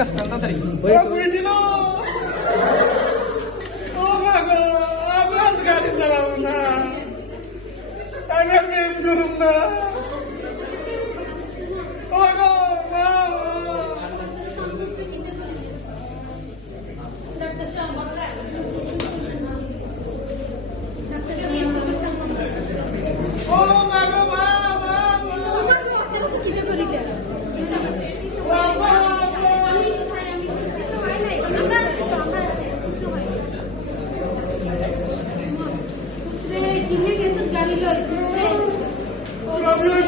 ঠিক আছে তাড়াতাড়ি গাড়ি চালাবো না আমি প্রেম করুম না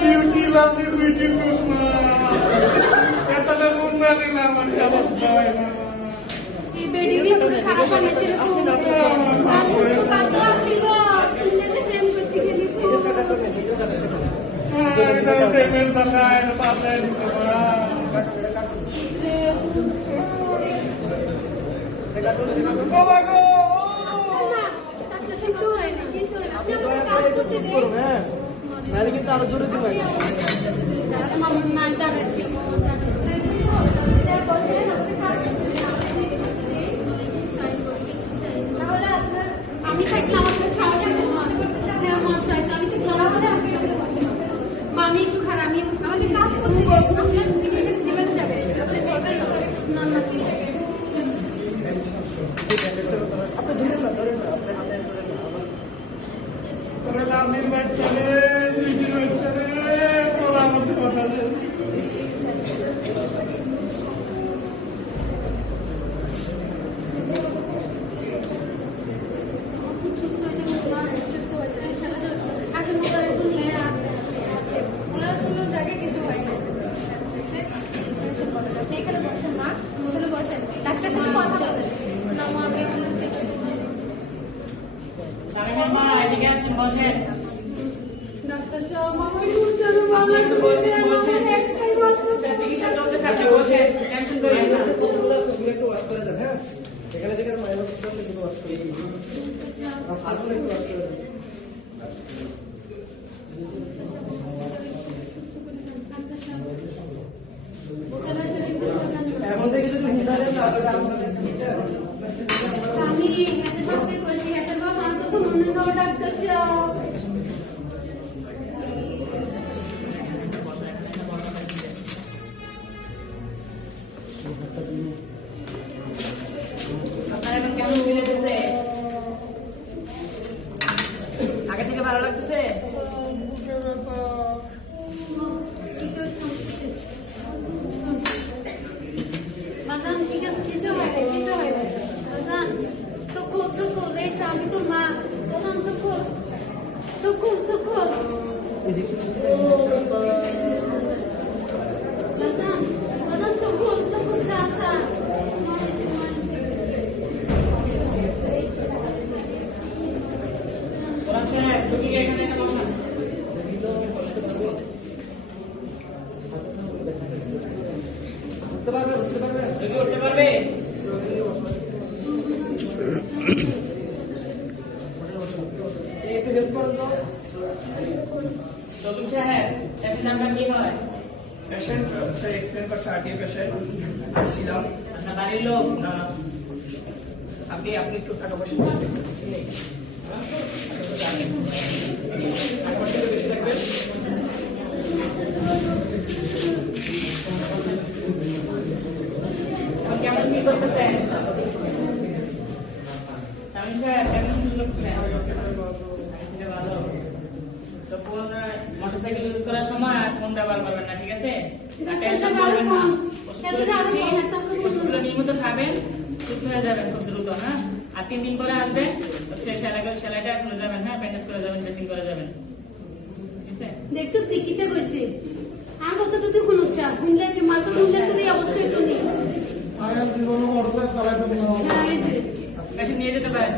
ডিউটি লাভলি সুইটি দুশ্মা এতটা মুন্না দিলাম আমি অবস্থা হয় না এই বেডি দিন তুমি খারাপ হয়েছিল প্রেম করতে গেলি প্রেমের দেখায় পাশায় দিতে নাহলে কিন্তু আরো জোরে দিব আমি থাকলে আমার আমি একটু খারাপ আমি আমাকে কাজ করতে আপনার জীবনে যাবে আপনি ধরে না লাভলির বাচ্চা রে সুইটির বাচ্চা রে তোরা মধ্যে কথা ডাক্তার সাথে কথা বলেন না আমি ডাক্তার সাহেব আমার বুঝতে হবে একটাই মাত্র চিকিৎসা চলতে থাকছে বসে টেনশন করেন না কতগুলো ছবি একটু ওয়াশ করে দেন হ্যাঁ এখানে যেখানে মাইলো করতে একটু ওয়াশ করে দিন আসলে একটু ওয়াশ করে দিন এখন থেকে যদি হুঁদারে না তাহলে আমি হাতে থাকতে বলছি হাতে বাবা আমি তো মনে করো ডাক্তার সাহেব কেমন মিলেছে আগে থেকে ভালো লাগতেছে বাজান ঠিক আছে কিছু হয় বাজান সুকুল লেসা আমি তোর মা বাজান সুকুল বাজান সুকুল সা তুমি এখানে একটা বসান উঠতে পারবে যদি উঠতে পারবে একটু হেল্প করুন তো চলুন সাহেব পেশেন্ট নাম্বার কি হয় পেশেন্ট স্যার এক্সপ্লেন করছে আগে পেশেন্ট ছিলাম আপনার বাড়ির লোক না আপনি একটু টাকা পয়সা নেই বেশি থাকবে কেমন কি করতেছেন স্বামী সাহেব কেমন কি করতেছেন ভালো তো ফোন মোটরসাইকেল ইউজ করার সময় আর ফোন ব্যবহার করবেন না ঠিক আছে টেনশন করবেন না ওষুধগুলো নিয়মিত খাবেন সুস্থ হয়ে যাবেন খুব দ্রুত হ্যাঁ আর 3 দিন পরে আসবেন সেই সেলাইটা খুলে যাবেন হ্যাঁ ব্যান্ডেজ করে যাবেন ড্রেসিং করে যাবেন ঠিক আছে দেখছো টিকিতে কইছে আর কত তো তুই শুনুছ শুনলে যে মাল তো শুনলে তুই অবশ্যই তো নেই আয়ার জীবন মোটরসাইকেল চালাতে না হ্যাঁ এই যে পেশেন্ট নিয়ে যেতে পারেন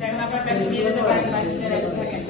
দেখেন আপনার পেশেন্ট নিয়ে যেতে পারেন